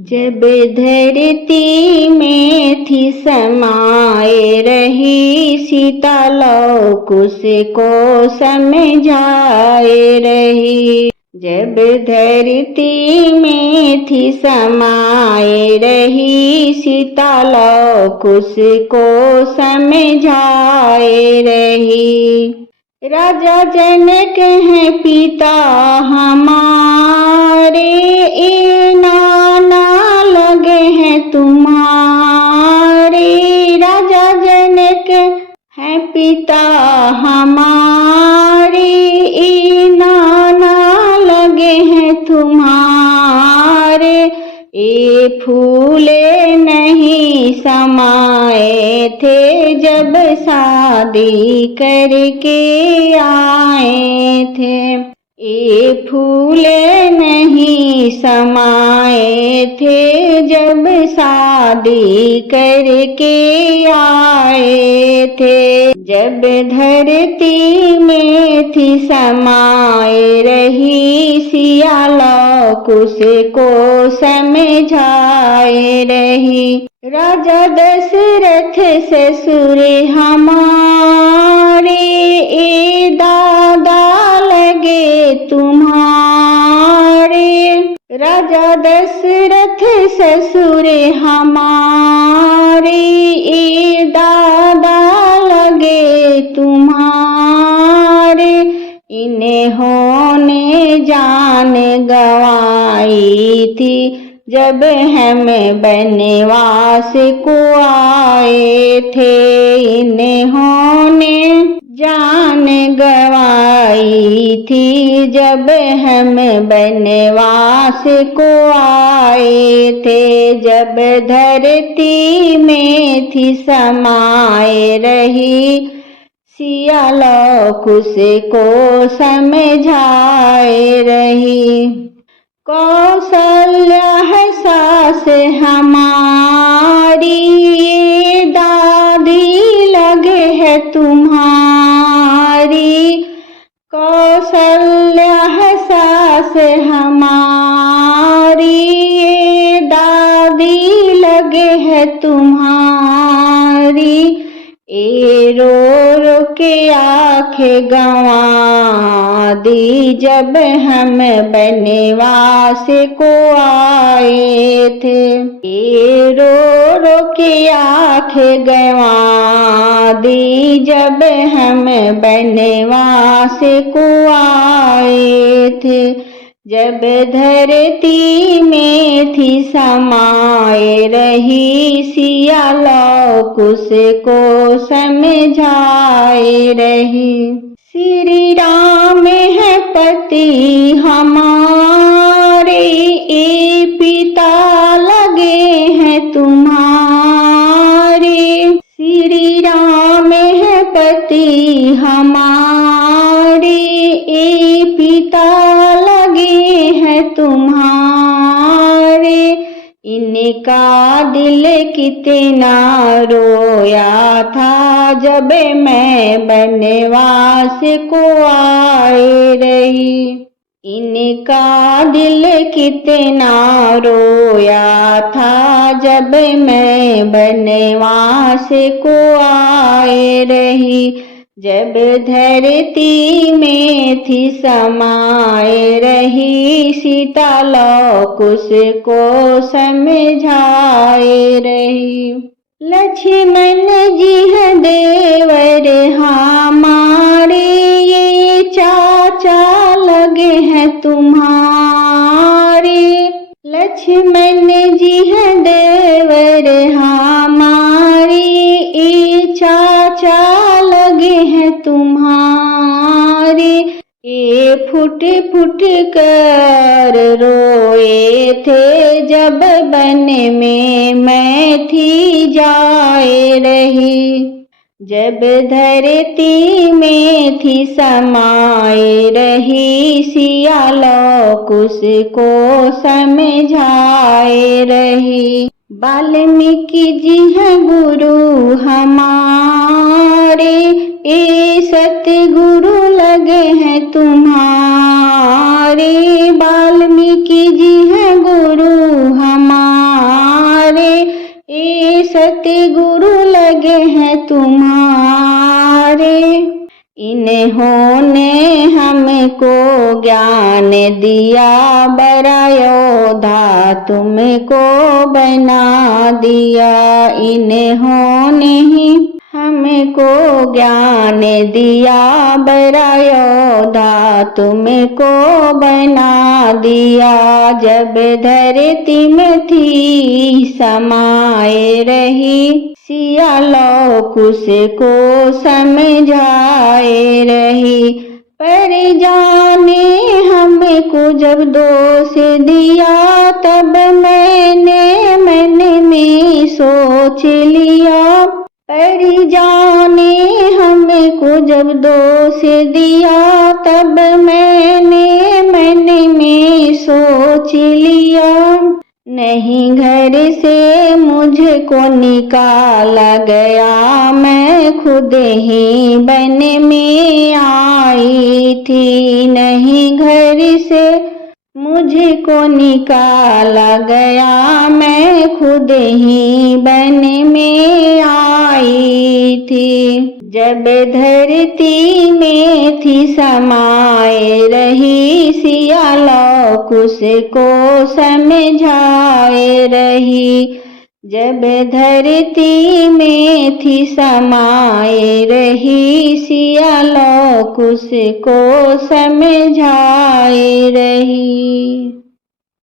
जब धरती में थी समाये रही, सीता लौ कुश को समझाए रही। जब धरती में थी समाये रही, सीता लौ कुश को समझाए रही। राजा जनक हैं पिता हमारे, ए नाना लगे हैं तुम्हारे। राजा जनक हैं पिता हमारे, ए नाना लगे हैं तुम्हारे। ए फूले नहीं समाये थे, जब शादी करके आए थे। ए फूले नहीं समाये थे, जब शादी करके आए थे। जब धरती में थी समाये रही, सिया लौ कुश को समझाए रही। राजा दशरथ ससुर हमारे, ए दादा लगे तुम्हारे। राजा दशरथ ससुर हमारे, ए दादा लगे तुम्हारे। इन्होंने जान गंवाई थी, जब हम बनवास को आए थे। इन्होंने जान गंवाई थी, जब हम बनवास को आए थे। जब धरती में थी समाये रही, सिया लौ कुश को समझाए रही। कौशल्या है सास हमारी, ये दादी लगे है तुम्हारी। कौशल्या है सास हमारी, ये दादी लगे है तुम्हारी। ए रो रो के आँखें गंवा दी, जब हम बनवास को आए थे। ए रो रो के आँखें गंवा दी, जब हम बनवास को आए थे। जब धरती में थी समाये रही, सिया लौ कुश को समझाए रही। श्री राम है पति हमारे, ए पिता लगे हैं तुम्हारे। श्री राम है पति हमारे, ए पिता तुम्हारे। इनका दिल कितना रोया था, जब मैं बनवास को आए रही। इनका दिल कितना रोया था, जब मैं बनवास को आए रही। जब धरती में थी समाये रही, सीता लौ कुश को समझाए रही। लक्ष्मण जी है देवर हमारे, ये चाचा लगे हैं तुम्हारे। लक्ष्मण जी है देवर हमारे, ये चाचा लगे हैं तुम्हारे। ये फुट फुट कर रोए थे, जब बन में मैं थी जाए रही। जब धरती में थी समाये रही, सिया लौ कुश को समझाए रही। वाल्मीकि जी हैं गुरु हमारे, ए सतगुरु लगे हैं तुम्हारे। वाल्मीकि जी हैं गुरु हमारे, इन्होंने हमको ज्ञान दिया, बड़ा योद्धा तुमको बना दिया। इन्होंने ही हमको ज्ञान दिया, बड़ा योद्धा तुमको बना दिया। जब धरती में थी समाये रही, सिया लौकुश को समझाए रही। पर जाने हमको जब दोष दिया, तब मैंने मन में सोच लिया। पर जाने हमको जब दोष दिया, तब मैंने मन में सोच लिया। नहीं घर से मुझको निकाला गया, मैं खुद ही वन में आई थी। नहीं घर से मुझको निकाला गया, मैं खुद ही वन में आई थी। जब धरती में थी समाये रही, सिया लौकुश को समझाए रही। जब धरती में थी समाये रही, सिया लौकुश को समझाए रही।